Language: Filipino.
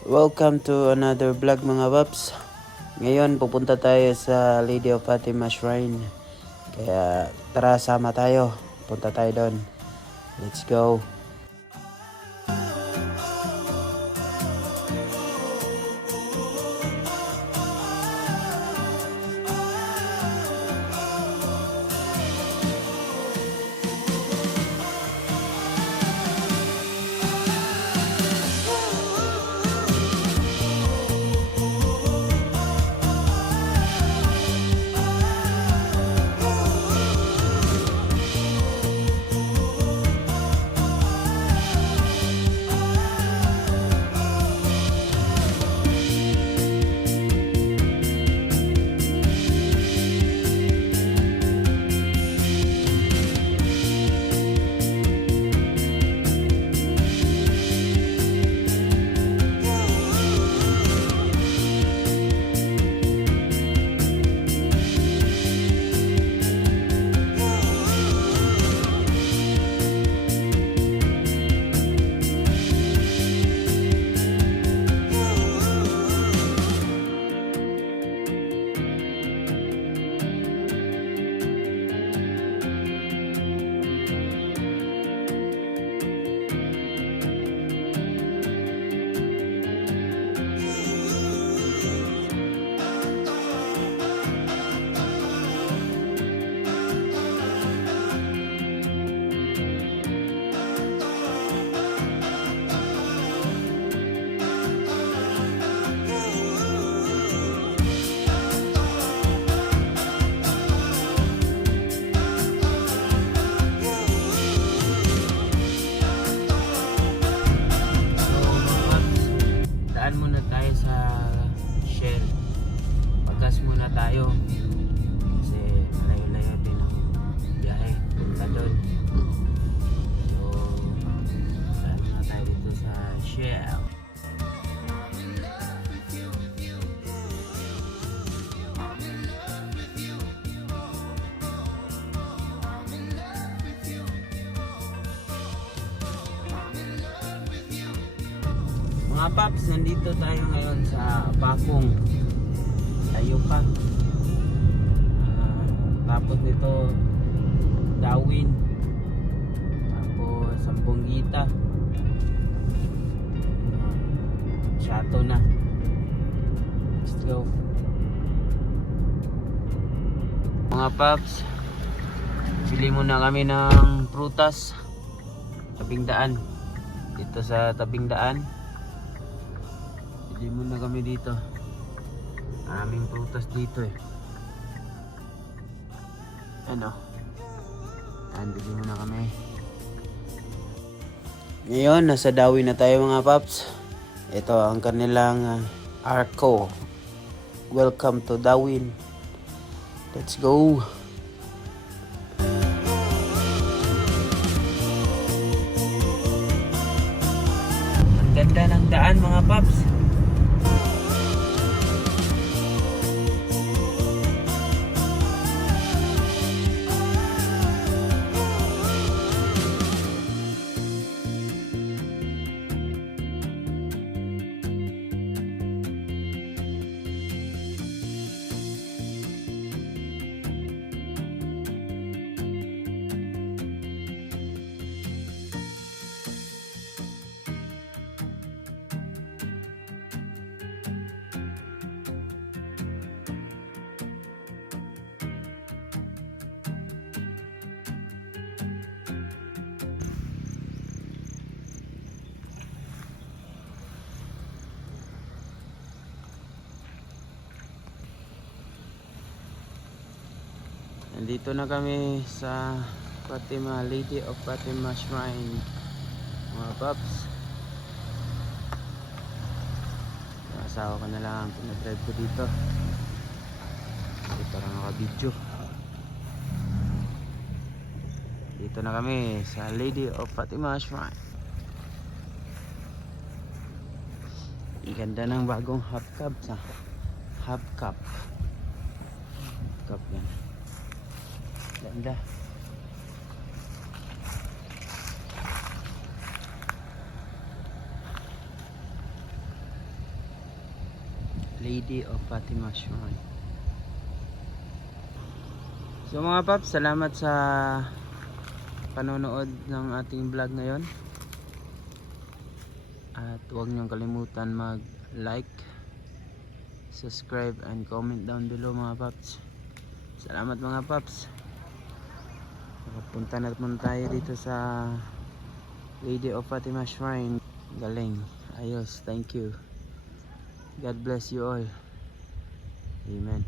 Welcome to another vlog mga paps. Ngayon pupunta tayo sa Lady of Fatima Shrine. Kaya tara sama tayo. Punta tayo doon. Let's go. Daan muna tayo sa Shell. Pagkas muna tayo kasi malayo-layo din ang biyahe punta doon. So daan muna tayo dito sa Shell. Mga paps, nandito tayo ngayon sa Bakong. Tayo pa. Tapos dito Dawin. Tapos Sampunggita. Shato na. Let's go. Mga paps, bili muna kami ng prutas. Tabing daan. Dito sa tabing daan. Bili muna kami dito. Aming prutas dito eh. Ano? Bili muna kami. Ngayon, nasa Dawin na tayo mga paps. Ito ang kanilang Arco. Welcome to Dawin. Let's go. Ang ganda ng daan mga paps. Nandito na kami sa Fatima, Lady of Fatima Shrine mga paps. Yung asawa ko na lang pinadrive ko dito. Dito lang naka-video. Dito na kami sa Lady of Fatima Shrine. Ang ganda ng bagong hubcap sa hubcap. Hubcap yan. Ganda. Lady of Fatima Shrine. So mga paps, salamat sa panonood ng ating vlog ngayon. At huwag niyong kalimutan mag-like, subscribe, and comment down below mga paps. Salamat mga paps. Punta na naman tayo dito sa Lady of Fatima Shrine. Galing. Ayos. Thank you. God bless you all. Amen.